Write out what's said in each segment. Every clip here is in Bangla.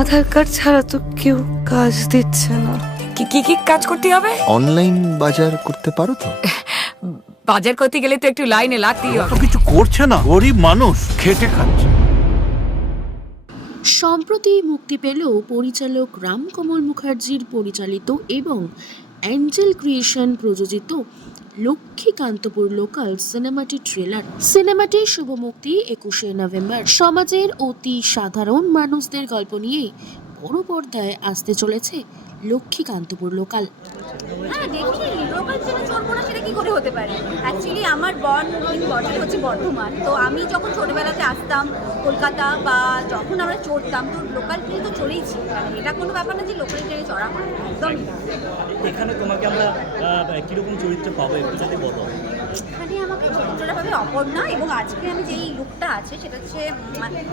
আধার কার্ড ছাড়া তো কেউ কাজ দিচ্ছে না। কি কি কি কাজ করতে হবে? অনলাইন বাজার করতে পারো তো? বাজার করতে গেলে তো একটু লাইনে লাগতেই তো হবে। কিছু করছে না, গরিব মানুষ খেটে খাচ্ছে। সম্প্রতি মুক্তি পেল পরিচালক রামকমল মুখার্জির পরিচালিত এবং অ্যাঞ্জেল ক্রিয়েশন প্রযোজিত লক্ষ্মীকান্তপুর লোকাল সিনেমাটির ট্রেলার। সিনেমাটির শুভ মুক্তি 21শে নভেম্বর। সমাজের অতি সাধারণ মানুষদের গল্প নিয়ে বড় পর্দায় আসতে চলেছে লক্ষ্মীকান্তপুর লোকাল। হ্যাঁ দেখি, লোকাল ছেড়ে চলবো না সেটা কি করে হতে পারে? অ্যাকচুয়ালি আমার বর্ডার হচ্ছে বর্ধমান, তো আমি যখন ছোটবেলাতে আসতাম কলকাতা বা যখন আমরা চড়তাম তো লোকাল ট্রেনে তো চড়েইছি। মানে এটা কোনো ব্যাপার না যে লোকাল ট্রেনে চড়া হয় না, একদমই না। এখানে তোমাকে আমরা কিরকম চরিত্র পাবো একটু যদি বলো। এখানে আমাকে চরিত্রটা ভাবে অপর্ণা, এবং আজকে আমি যেই লুকটা আছে সেটা হচ্ছে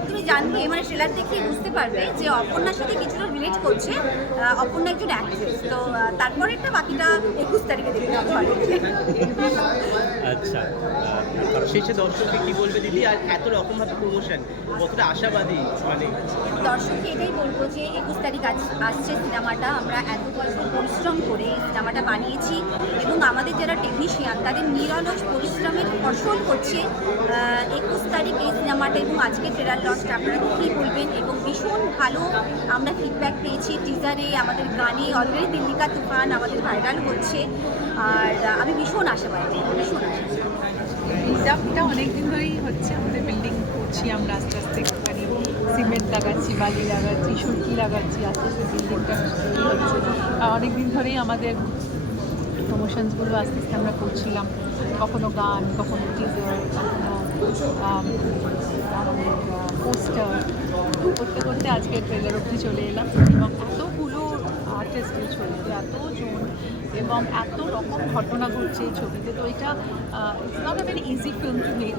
তুমি জানবে, মানে ট্রেলার দেখে বুঝতে পারবে যে অপর্ণার সাথে কিছুটা রিলেট করছে। অপর্ণা একজন অ্যাক্ট্রেস, তো তারপরে একটা বাকিটা 21 তারিখে দেখতে হবে। আচ্ছা, শেষে দর্শককে কি বলবে দিদি? আর এত রকমভাবে প্রমোশন কতটা আশাবাদী? মানে দর্শককে এটাই বলবো যে 21 তারিখ আসছে সিনেমাটা। আমরা এত বছর পরিশ্রম করে সিনেমাটা বানিয়েছি এবং আমাদের যারা টেকনিশিয়ান তাদের নিরলস পরিশ্রমের ফসল হচ্ছে 21 তারিখ এই সিনেমাটা। এবং আজকে ট্রেলার লঞ্চটা আপনারা কী বলবেন? এবং ভীষণ ভালো আমরা ফিডব্যাক পেয়েছি টিজারে, আমাদের গানে অলরেডি দিল্লি কা তুফান আমাদের ভাইরাল হচ্ছে। আর আমি ভীষণ আশাবাদী, ভীষণ আশাবাদী। এটা অনেকদিন ধরেই হচ্ছে, আমাদের বিল্ডিং করছি আমরা আস্তে আস্তে, একটুখানি সিমেন্ট লাগাচ্ছি, বালি লাগাচ্ছি, সুরকি লাগাচ্ছি, আস্তে আস্তে বিল্ডিংটা হচ্ছে। অনেকদিন ধরেই আমাদের প্রমোশনসগুলো আস্তে আস্তে আমরা করছিলাম, কখনো গান, কখনো টিজার, কখনো পোস্টার করতে করতে আজকে ট্রেলার অবধি চলে এলাম। এবং এতগুলো আর্টিস্টের ছবিতে এতজন এবং এত রকম ঘটনা ঘটছে এই ছবিতে, তো এটা it's not a very easy film to make.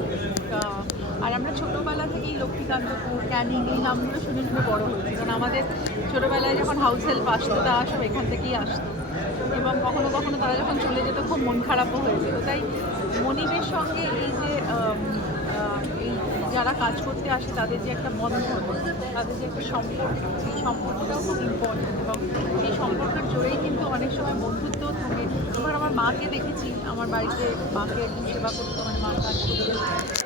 আর আমরা ছোটোবেলা থেকেই লক্ষ্মীকান্তপুর, ক্যানিং এই নামগুলো শুনে শুনে বড় হয়েছি, কারণ আমাদের ছোটোবেলায় যখন হাউস হেল্প আসতো তারা সব এখান থেকেই আসতো, এবং কখনো কখনো তারা যখন চলে যেত খুব মন খারাপও হয়ে যেত। তাই মনিবের সঙ্গে এই যে এই যারা কাজ করতে আসে তাদের যে একটা বন্ধন, তাদের যে একটা সম্পর্ক, সেই সম্পর্কটাও খুব ইম্পর্টেন্ট। এবং এই সম্পর্কের জোরেই কিন্তু অনেক সময় বন্ধুত্বও থাকে। এবার আমার মাকে দেখেছি, আমার বাড়িতে মাকে একদিন সেবা করতো, মানে মা কাজ করতে,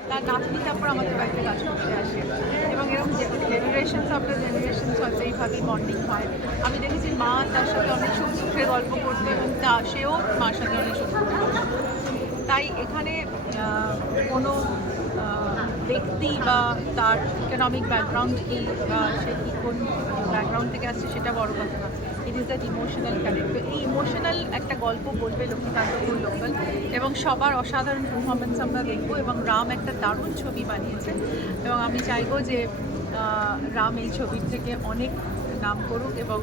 তার নাতনি তারপর আমাদের বাড়িতে কাজ করতে আসে, এবং এরকম জেনারেশনস আফটার জেনারেশনস হয়তো এইভাবেই বন্ডিং হয়। আমি দেখেছি মা তার সাথে অনেক সুখ সুখের গল্প করতে, এবং সেও মার সাথে অনেক সুখ সুখের গল্প করতে। তাই এখানে কোনো ব্যক্তি বা তার ইকোনমিক ব্যাকগ্রাউন্ড কী বা সে কী কোন ব্যাকগ্রাউন্ড থেকে আসছে সেটা বড় কথা না, it is that emotional connect. তো এই ইমোশনাল একটা গল্প বলবে লক্ষ্মীকান্তপুর লোকাল, এবং সবার অসাধারণ পারফরমেন্স আমরা দেখবো। এবং রাম একটা দারুণ ছবি বানিয়েছে, এবং আমি চাইবো যে রাম এই ছবির থেকে অনেক নাম করুক এবং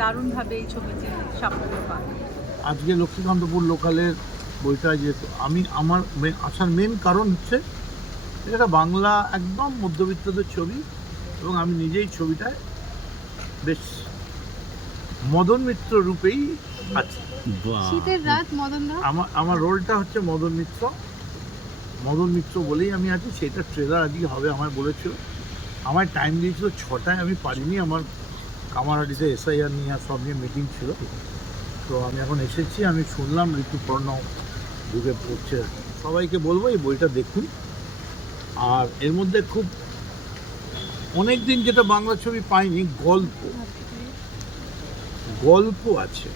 দারুণভাবে এই ছবিটি সাফল্য পাক। আজকে লক্ষ্মীকান্তপুর লোকালের বইটা যেহেতু আমার আসার মেন কারণ হচ্ছে এটা বাংলা একদম মধ্যবিত্তদের ছবি, এবং আমি নিজেই ছবিটায় বেশ মদন মিত্র রূপেই আছি। শীতের রাত মদন দা, আমার রোলটা হচ্ছে মদন মিত্র বলেই আমি আছি। সেটা ট্রেলার আজকে হবে আমায় বলেছিল, আমায় টাইম দিয়েছিল 6টায়, আমি পারিনি, আমার কামারহাটিতে SIR নিয়ে সব নিয়ে মিটিং ছিল। তো আমি এখন এসেছি, আমি শুনলাম ঋতুপর্ণা ঢুকে পড়ছে। সবাইকে বলবো এই বইটা দেখুন। আর এর মধ্যে খুব অনেক দিন যেটা বাংলা ছবি পাইনি, গল্প আছে,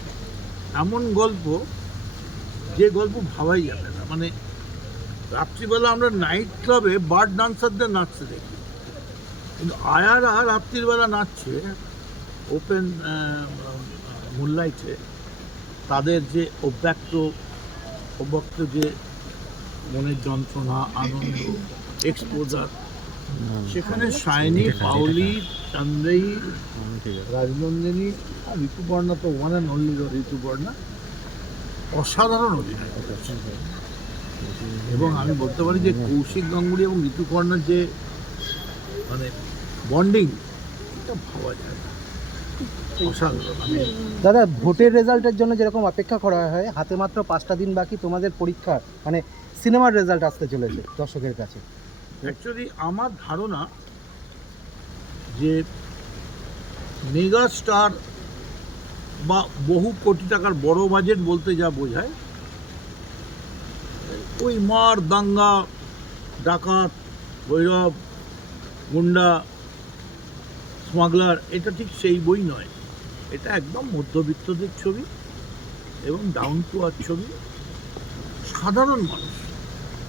এমন গল্প যে গল্প ভাবাই যাবে না। মানে রাত্রিবেলা আমরা নাইট ক্লাবে বার্ড ডান্সারদের নাচতে দেখি, কিন্তু আয়ারা রাত্রিবেলা নাচছে ওপেন মুনলাইটে। তাদের যে অব্যক্ত যে মনের যন্ত্রণা, আনন্দ, এক্সপোজার, সেখানে সায়নী, পাওলি, চান্দেই, রাজনন্দিনী আর ঋতুপর্ণা, তো ওয়ান অ্যান্ড অনলি ঋতুপর্ণা অসাধারণ অভিনয় করেছে। এবং আমি বলতে পারি যে কৌশিক গাঙ্গুলি এবং ঋতুপর্ণার যে মানে বন্ডিং, এটা ভাবা যায় না, অসাধারণ। দাদা, ভোটের রেজাল্টের জন্য যেরকম অপেক্ষা করা হয়, হাতে মাত্র 5টা দিন বাকি, তোমাদের পরীক্ষা মানে সিনেমার রেজাল্ট আসতে চলেছে দর্শকের কাছে। অ্যাকচুয়ালি আমার ধারণা যে মেগা স্টার বা বহু কোটি টাকার বড় বাজেট বলতে যা বোঝায়, ওই মার, দাঙ্গা, ডাকাত, ভৈরব, গুন্ডা, স্মাগলার, এটা ঠিক সেই বই নয়। এটা একদম মধ্যবিত্তদের ছবি এবং ডাউন টু আর্থ ছবি। সাধারণ মানুষ,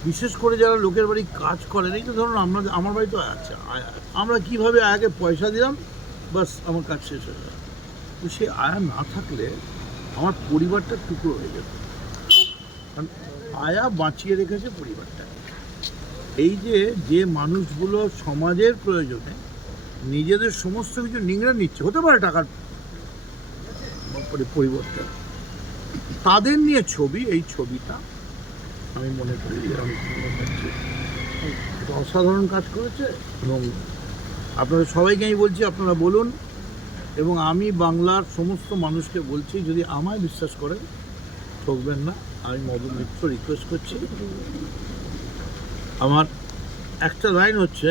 বিশেষ করে যারা লোকের বাড়ি কাজ করেন, এই তো ধরুন আমার বাড়ি তো আছে, আমরা কীভাবে আগে পয়সা দিলাম, বাস আমার কাজ শেষ হয়ে গেল। তো সে আয়া না থাকলে আমার পরিবারটা টুকরো হয়ে যেত, কারণ আয়া বাঁচিয়ে রেখেছে পরিবারটা। এই যে মানুষগুলো সমাজের প্রয়োজনে নিজেদের সমস্ত কিছু নিংড়ে নিচ্ছে, হতে পারে টাকার পরিবর্তন, তাদের নিয়ে ছবি। এই ছবিটা আমি মনে করি অসাধারণ কাজ করেছে এবং আপনাদের সবাইকে আমি বলছি, আপনারা বলুন। এবং আমি বাংলার সমস্ত মানুষকে বলছি, যদি আমায় বিশ্বাস করেন, ঠকবেন না। আমি মদন মিত্র রিকোয়েস্ট করছি। আমার একটা লাইন হচ্ছে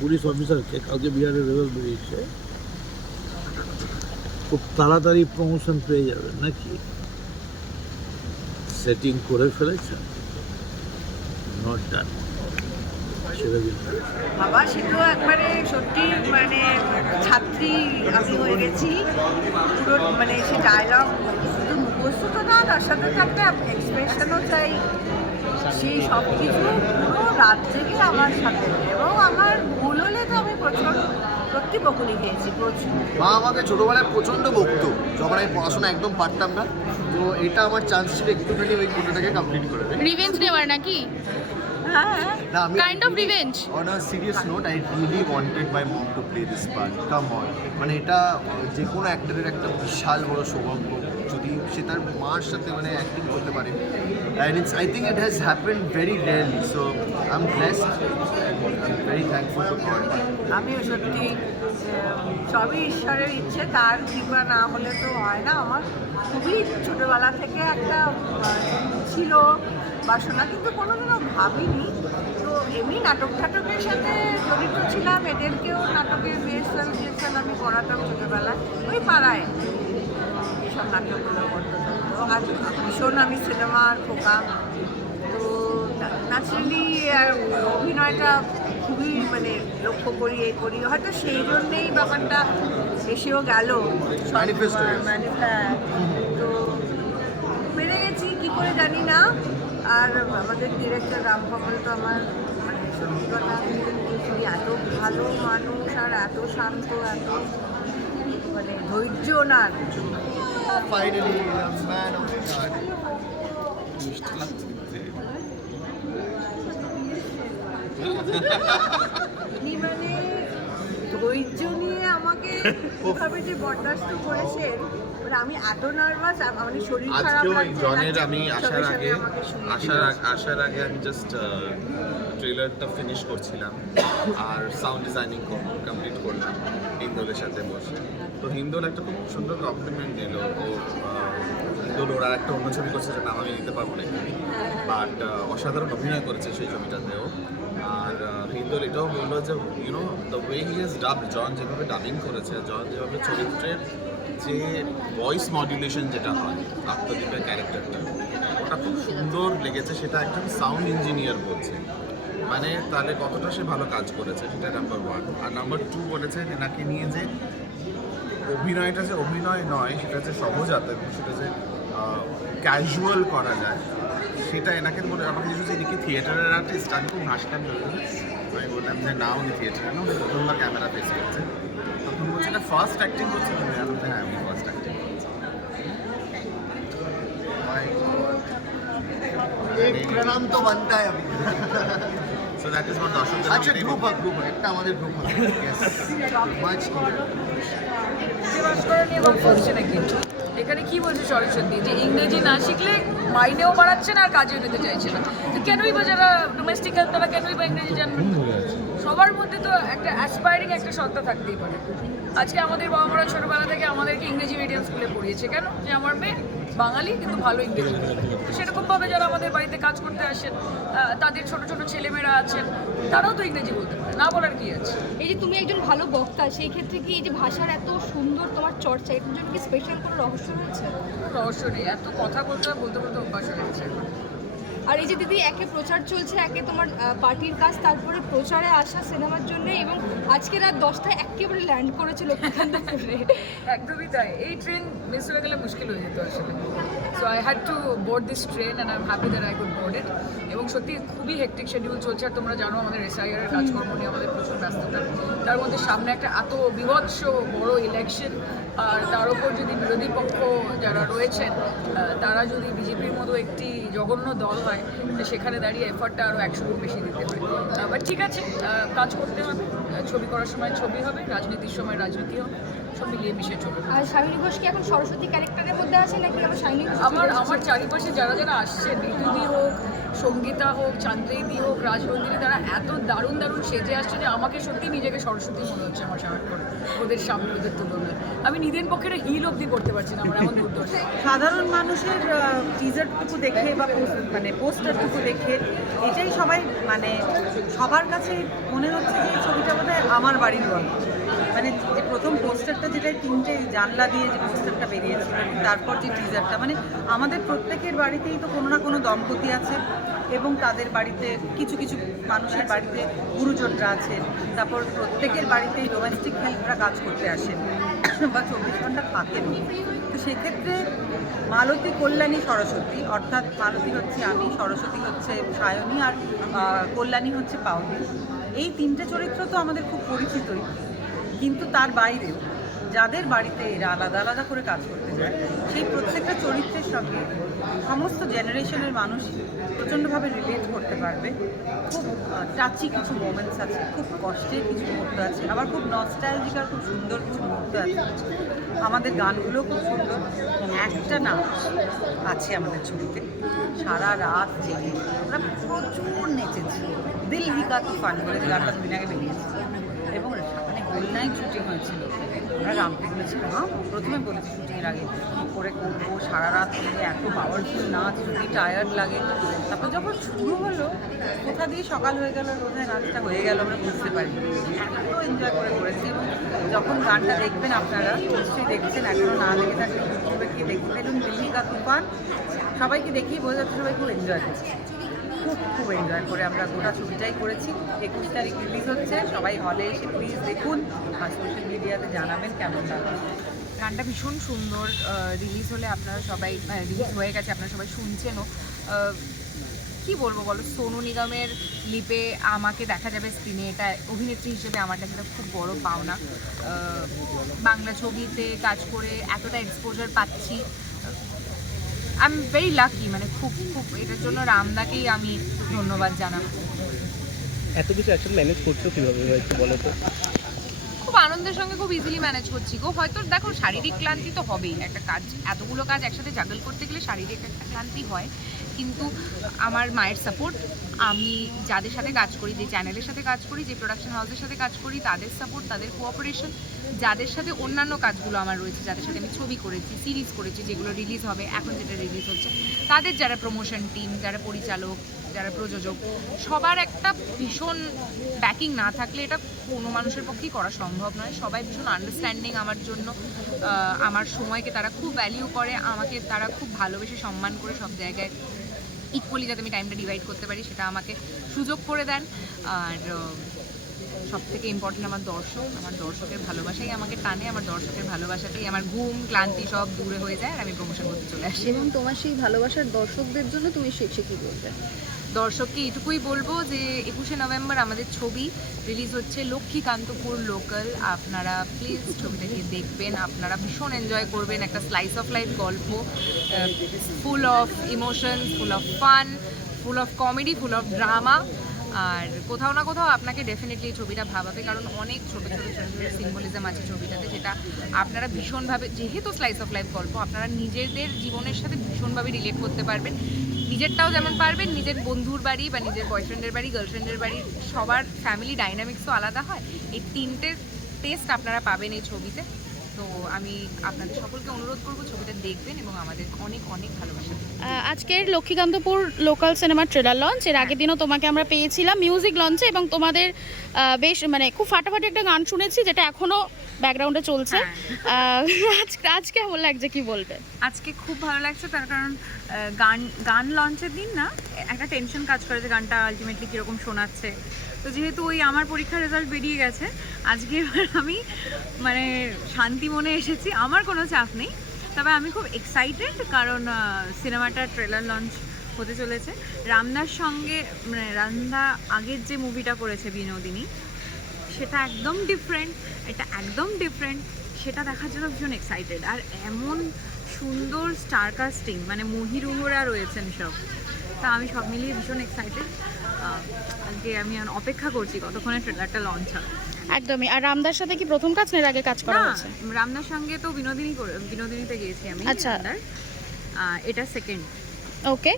পুলিশ অফিসারকে, কালকে বিহারের রেজাল্ট বেরিয়েছে, খুব তাড়াতাড়ি প্রমোশন পেয়ে যাবেন নাকি? সেটিং করে ফেলেছেন, নট ডান। সেটা কিন্তু বাবা, সে তো একবারে সত্যি মানে ছাত্রী আমি হয়ে গেছি পুরো, মানে সে ডায়লগ শুধু মুখস্থ তো না, তার সাথে তো একটা এক্সপ্রেশনও চাই। সেই সব কিছু পুরো রাত জেগে আমার সাথে, এবং আমার ভুল হলে তো আমি সত্যি বকুনি খেয়েছি প্রচুর। মা আমাকে ছোটবেলায় প্রচণ্ড বকতো যখন আমি পড়াশোনা একদম পারতাম না। তো এটা আমার চান্স ছিল একটুখানি ওই কোটাটাকে কমপ্লিট করে দেয়। রিভেঞ্জ নেওয়ার নাকি? না, আমি kind of revenge. On a serious note, I really wanted my mom to play this part. Come on, মানে এটা যে কোনো অ্যাক্টরের একটা বিশাল বড় সৌভাগ্য যদি সে তার মার সাথে মানে অ্যাক্টিং করতে পারে। And it's, I think it has happened very rarely, so I am blessed, I am very thankful to god. আমিও সত্যি, সবই ঈশ্বরের ইচ্ছে, তার কৃপা না হলে তো হয় না। আমার খুবই ছোটোবেলা থেকে একটা ছিল বাসনা, কিন্তু কোনোদিনও ভাবিনি। তো এমনি নাটক ঠাটকের সাথে জড়িত ছিলাম, এদেরকেও নাটকের রিহার্সাল আমি করাতাম ছোটোবেলায়, ওই পাড়ায় এইসব নাটকগুলো করতে থাকতো। আর ভীষণ আমি সিনেমার খোকা, তো ন্যাচারালি অভিনয়টা খুবই মানে লক্ষ্য করি, এই করি, হয়তো সেই জন্যেই ব্যাপারটা এসেও গেল। তো পেরে গেছি কী করে জানি না। আর আমাদের ডিরেক্টর রামকমল তো আমার মানে সত্যি কথা, তিনি এত ভালো মানুষ আর এত শান্ত, এত মানে ধৈর্য না কিছু। Finally man of god. মানে ধৈর্য নিয়ে আমাকে কিভাবে যে বরদাস্ত করেছে, মানে আমি এত নার্ভাস, আমাদের শরীর খারাপ লাগছে। জনের আমি আসার আগে আমি জাস্ট ট্রেলারটা ফিনিশ করছিলাম আর সাউন্ড ডিজাইনিং কমপ্লিট করলাম হিন্দোলের সাথে বসে। তো হিন্দোল একটা খুব সুন্দর কমপ্লিমেন্ট দিল। ও হিন্দোল ওরা একটা অন্য ছবি করছে, যেটা আমি নিতে পারবো না এখানে, বাট অসাধারণ অভিনয় করেছে সেই ছবিটাতেও। আর হিন্দোল এটাও বললো যে YONO the way he has ডাব, জন যেভাবে ডাবিং করেছে, জন যেভাবে চরিত্রের যে ভয়েস মডুলেশন যেটা হয় আত্মদীপের ক্যারেক্টারটা, ওটা খুব সুন্দর লেগেছে। সেটা একজন সাউন্ড ইঞ্জিনিয়ার বলছে, মানে তাহলে কতটা সে ভালো কাজ করেছে, সেটা নাম্বার ওয়ান। আর নাম্বার টু বলেছে এনাকে নিয়ে যে অভিনয়টা যে অভিনয় নয়, সেটা যে সহজাত এবং সেটা যে ক্যাজুয়াল করা যায়, সেটা এনাকে বলে। আমাকে যে ইনি কি থিয়েটারের আর্টিস্ট, আমি খুব হাসতাম। আমি বললাম যে না, উনি থিয়েটারে না, উনি প্রথমবার ক্যামেরা ফেস করছে। তখন বলছে এটা ফার্স্ট অ্যাক্টিং করছে, হ্যাঁ আমি ফার্স্ট অ্যাক্টিং করছি। एक प्रणाम तो बनता है अभी। So that is what দর্শকদের अच्छा ग्रुप একটা আমাদের গ্রুপ হবে। यस মাচ বলছে নাকি এখানে কি বলছে সরস্বতী, যে ইংরেজি না শিখলে মাইনেও বাড়াচ্ছে না আর কাজেও নিতে চাইছে না। তো কেনই বা যারা ডোমেস্টিক হেল্প, তারা কেনই বা ইংরেজি জানবে? সবার মধ্যে তো একটা অ্যাসপায়ারিং একটা সত্তা থাকতেই পারে। আজকে আমাদের বাবা মারা ছোটোবেলা থেকে আমাদেরকে ইংরেজি মিডিয়াম স্কুলে পড়িয়েছে, কেন? যে আমার মেয়ে বাঙালি কিন্তু ভালো ইংরেজি বলে। তো সেরকমভাবে যারা আমাদের বাড়িতে কাজ করতে আসেন, তাদের ছোট ছোট ছেলেমেয়েরা আছেন, তারাও তো ইংরেজি বলতে পারে। না বলার কি আছে? এই যে তুমি একজন ভালো বক্তা, সেই ক্ষেত্রে কি এই যে ভাষার এত সুন্দর তোমার চর্চা, এটার জন্য কি স্পেশাল কোনো রহস্য রয়েছে? কোনো রহস্য নেই, এত কথা বলতে বলতে বলতে অভ্যাস হয়ে গেছে। আর এই যে দিদি, একে প্রচার চলছে, একে তোমার পার্টির কাজ, তারপরে প্রচারে আসা সিনেমার জন্য, এবং আজকে রাত 10টায় একেবারে ল্যান্ড করেছে লক্ষ্মীকান্তপুরে। একদমই তাই, এই ট্রেন মিস হয়ে গেলে মুশকিল হয়ে যেত আসলে। So I had to board this train and I am happy that I could board it. এবং সত্যি খুবই হেক্টিক শিডিউল চলছে, আর তোমরা জানো আমাদের SIR এর কাজকর্ম নিয়ে আমাদের প্রচুর ব্যস্ততা। তার মধ্যে সামনে একটা এত বিভৎস বড় ইলেকশন, আর তার উপর যদি বিরোধী পক্ষ যারা রয়েছেন তারা যদি বিজেপির মতো একটি জঘন্য দল হয়, তো সেখানে দাঁড়িয়ে এফার্টটা আরও 100 গুণ বেশি দিতে হয়। বাট ঠিক আছে, কাজ করতে হবে, ছবি করার সময় ছবি হবে, রাজনীতির সময় রাজনীতি হবে, সব মিলিয়ে মিশিয়ে চলবে। আর শাইনী ঘোষ কি এখন সরস্বতী ক্যারেক্টারের মধ্যে আছে নাকি আবার শাইনী ঘোষ? আমার চারিপাশে যারা যারা আসছে, ঋতুদি হোক, সঙ্গীতা হোক, চান্দ্রেদি হোক, রাজনন্দিনী, তারা এত দারুণ দারুণ সেজে আসছে যে আমাকে সত্যি নিজেকে সরস্বতী মনে হচ্ছে আমার সামনে করে ওদের সামনে, ওদের তুলনায়। আমি নিদেন পক্ষের হিল অবধি করতে পারছি না, আমার এমন দুর্দশা। সাধারণ মানুষের টিজারটুকু দেখে বা পোস্টারটুকু দেখে এটাই সবাই মানে সবার কাছে মনে হচ্ছে যে এই ছবিটা বোধহয় আমার বাড়ির গল্প। মানে যে প্রথম পোস্টারটা, যেটা 3টে জানলা দিয়ে যে পোস্টারটা বেরিয়েছিল, তারপর যে টিজারটা, মানে আমাদের প্রত্যেকের বাড়িতেই তো কোনো না কোনো দম্পতি আছে, এবং তাদের বাড়িতে কিছু কিছু মানুষের বাড়িতে গুরুজনরা আছেন, তারপর প্রত্যেকের বাড়িতেই ডোমেস্টিক হেল্পরা কাজ করতে আসেন বা 24 ঘন্টা থাকেন। তো সেক্ষেত্রে মালতী, কল্যাণী, সরস্বতী, অর্থাৎ মালতী হচ্ছে আমি, সরস্বতী হচ্ছে সায়নী, আর কল্যাণী হচ্ছে পাওলি। এই 3টে চরিত্র তো আমাদের খুব পরিচিতই, কিন্তু তার বাইরেও যাদের বাড়িতে এরা আলাদা আলাদা করে কাজ করতে যায়, সেই প্রত্যেকটা চরিত্রের সঙ্গে সমস্ত জেনারেশনের মানুষ প্রচণ্ডভাবে রিলেট করতে পারবে। খুব টাচি কিছু মোমেন্টস আছে, খুব কষ্টের কিছু মুহূর্ত আছে, আবার খুব নস্টালজিক আর খুব সুন্দর কিছু মুহূর্ত আছে। আমাদের গানগুলো খুব সুন্দর, একটা নাচ আছে আমাদের ছবিতে, সারা রাত জেগে আমরা প্রচুর নেচেছি। দিল হিকা তুফান বলে যে গানটা দুদিন আগে বেরিয়েছে, এবং মানে খুলনায় শুটিং হয়েছিল। আমরা রামটেকলে ছিলাম, প্রথমে বলেছি শুটিংয়ের আগে কী করে করবো, সারা রাত ধরে এত পাওয়ারফুল নাচ, যদি টায়ার্ড লাগে। তারপর যখন শুরু হলো, কোথা দিয়ে সকাল হয়ে গেল, কোথায় নাচটা হয়ে গেল আমরা বুঝতে পারি। এত এনজয় করে করেছি, এবং যখন গানটা দেখবেন আপনারা, নিশ্চয়ই দেখছেন, এখনও না দেখে থাকলে ইউটিউবে গিয়ে দেখতে পেলুন দিল হিকা তুফান। সবাইকে দেখেই বোঝা যাচ্ছে সবাই খুব এনজয় করছে, খুব এনজয় করে আমরা গোটা ছবিটাই করেছি। 21 তারিখ রিলিজ হচ্ছে, সবাই হলে এসে প্লিজ দেখুন, আর সোশ্যাল মিডিয়াতে জানাবেন কেমন লাগে। গানটা ভীষণ সুন্দর, রিলিজ হলে আপনারা সবাই, রিলিজ হয়ে গেছে, আপনারা সবাই শুনছেনও। কি বলবো বলো, সোনু নিগমের লিপে আমাকে দেখা যাবে স্ক্রিনে, এটা অভিনেত্রী হিসেবে আমার কাছে এটা খুব বড় পাওনা। বাংলা ছবিতে কাজ করে এতটা এক্সপোজার পাচ্ছি, আই এম ভেরি লাকি, মানে খুব খুব এটার জন্য রামদাকেই আমি ধন্যবাদ জানাবো। এত কিছু অ্যাকচুয়ালি ম্যানেজ করছো কীভাবে একটু বলো তো? খুব আনন্দের সঙ্গে খুব ইজিলি ম্যানেজ করছি গো। হয়তো দেখো শারীরিক ক্লান্তি তো হবেই, একটা কাজ, এতগুলো কাজ একসাথে জাগল করতে গেলে শারীরিক একটা ক্লান্তি হয়, কিন্তু আমার মায়ের সাপোর্ট, আমি যাদের সাথে কাজ করি, যে চ্যানেলের সাথে কাজ করি, যে প্রোডাকশন হাউসের সাথে কাজ করি, তাদের সাপোর্ট, তাদের কোঅপারেশন, যাদের সাথে অন্যান্য কাজগুলো আমার রয়েছে, যাদের সাথে আমি ছবি করেছি, সিরিজ করেছি, যেগুলো রিলিজ হবে, এখন যেটা রিলিজ হচ্ছে, তাদের যারা প্রমোশন টিম, যারা পরিচালক, যারা প্রযোজক, সবার একটা ভীষণ ব্যাকিং না থাকলে এটা কোনো মানুষের পক্ষেই করা সম্ভব নয়। সবাই ভীষণ আন্ডারস্ট্যান্ডিং আমার জন্য, আমার সময়কে তারা খুব ভ্যালিউ করে, আমাকে তারা খুব ভালোবেসে সম্মান করে সব জায়গায় ইকুয়ালি যাতে আমি টাইমটা ডিভাইড করতে পারি সেটা আমাকে সুযোগ করে দেন। আর সব থেকে ইম্পর্টেন্ট আমার দর্শকের ভালোবাসাই আমাকে টানে, আমার দর্শকের ভালোবাসাতেই আমার ঘুম ক্লান্তি সব দূরে হয়ে যায়, আর আমি প্রমোশন করতে চলে আসি। এবং তোমার সেই ভালোবাসার দর্শকদের জন্য তুমি শেষে কী বলবে? দর্শককে এটুকুই বলবো যে 21শে নভেম্বর আমাদের ছবি রিলিজ হচ্ছে, লক্ষ্মীকান্তপুর লোকাল। আপনারা প্লিজ ছবিটা গিয়ে দেখবেন, আপনারা ভীষণ এনজয় করবেন। একটা স্লাইস অফ লাইফ গল্প, full of emotions, full of fun, full of comedy, full of drama, আর কোথাও না কোথাও আপনাকে ডেফিনেটলি ছবিটা ভাবাবে, কারণ অনেক ছোটো ছোটো সিম্বলিজম আছে ছবিটাতে, যেটা আপনারা ভীষণভাবে, যেহেতু স্লাইস অফ লাইফ গল্প, আপনারা নিজেদের জীবনের সাথে ভীষণভাবে রিলেট করতে পারবেন। নিজেরটাও যেমন পারবেন, নিজের বন্ধুর বাড়ি বা নিজের বয়ফ্রেন্ডের বাড়ি, গার্লফ্রেন্ডের বাড়ি, সবার ফ্যামিলি ডাইনামিক্স তো আলাদা হয়। এই 3টে টেস্ট আপনারা পাবেন এই ছবিতে। তো আমি আপনাদের সকলকে অনুরোধ করবো ছবিটা দেখবেন এবং আমাদের অনেক অনেক ভালোবাসা দেবেন। আজকের লক্ষ্মীকান্তপুর লোকাল সিনেমার ট্রেলার লঞ্চ, এর আগের দিনও তোমাকে আমরা পেয়েছিলাম মিউজিক লঞ্চে, এবং তোমাদের বেশ মানে খুব ফাটাফাটি একটা গান শুনেছি যেটা এখনো ব্যাকগ্রাউন্ডে চলছে। আজ কেমন লাগছে, কি বলবে? আজকে খুব ভালো লাগছে, তার কারণ গান লঞ্চের দিন না একটা টেনশন কাজ করে যে গানটা আলটিমেটলি কীরকম শোনাচ্ছে। তো যেহেতু ওই আমার পরীক্ষার রেজাল্ট বেরিয়ে গেছে, আজকে এবার আমি মানে শান্তি মনে এসেছি, আমার কোনো চাপ নেই। তবে আমি খুব এক্সাইটেড, কারণ সিনেমাটার ট্রেলার লঞ্চ হতে চলেছে রামদার সঙ্গে। মানে রামদা আগের যে মুভিটা করেছে বিনোদিনী, সেটা একদম ডিফারেন্ট, এটা একদম ডিফারেন্ট, সেটা দেখার জন্য ভীষণ এক্সাইটেড। আর এমন সুন্দর স্টার কাস্টিং, মানে মহিরুহরা রয়েছেন সব, তা আমি সব মিলিয়ে ভীষণ এক্সাইটেড। আজকে আমি অপেক্ষা করছি কতক্ষণে ট্রেলারটা লঞ্চ হবে। একদমই। আর রামদার সাথে কি প্রথম কাজ, না এর আগে কাজ করা হয়েছে? রামদার সঙ্গে তো বিনোদিনীতে গিয়েছি আমি। আচ্ছা, এটা সেকেন্ড। ওকে,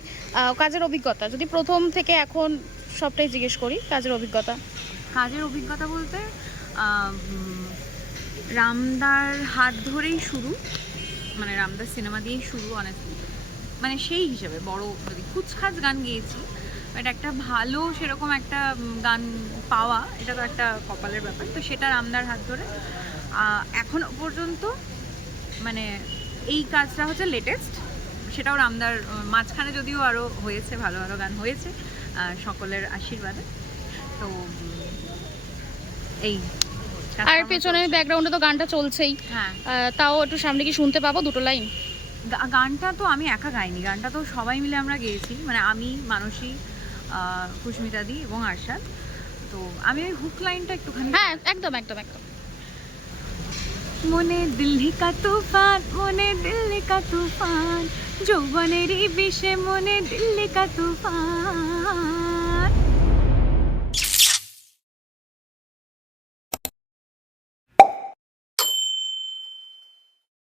কাজের অভিজ্ঞতা যদি প্রথম থেকে এখন সবটাই জিজ্ঞেস করি, কাজের অভিজ্ঞতা বলতে রামদার হাত ধরেই শুরু, মানে রামদার সিনেমা দিয়েই শুরু অনেকদিন। মানে সেই হিসেবে বড় যদি কুচখাচ গান গেয়েছি, এটা একটা ভালো সেরকম একটা গান পাওয়া, এটা তো একটা কপালের ব্যাপার। তো সেটা রামদার হাত ধরে এখনো পর্যন্ত, মানে এই কাজটা হচ্ছে লেটেস্ট, সেটাও রামদার। মাঝখানে যদিও আরও হয়েছে, ভালো ভালো গান হয়েছে সকলের আশীর্বাদে। তো এই আর পেছনে ব্যাকগ্রাউন্ডে তো গানটা চলছেই, হ্যাঁ, তাও একটু সামনে কি শুনতে পাবো দুটো লাইন? গানটা তো আমি একা গাইনি, গানটা তো সবাই মিলে আমরা গেয়েছি, মানে আমি, মানসী, কুস্মিতাদি এবং আরশাদ। তো আমি ওই হুক লাইনটা একটুখানি। হ্যাঁ, একদম। মনে দিল্লি কা তুফান, মনে দিল্লি কা তুফান, যৌবনেরই বিষে মনে দিল্লি কা তুফান,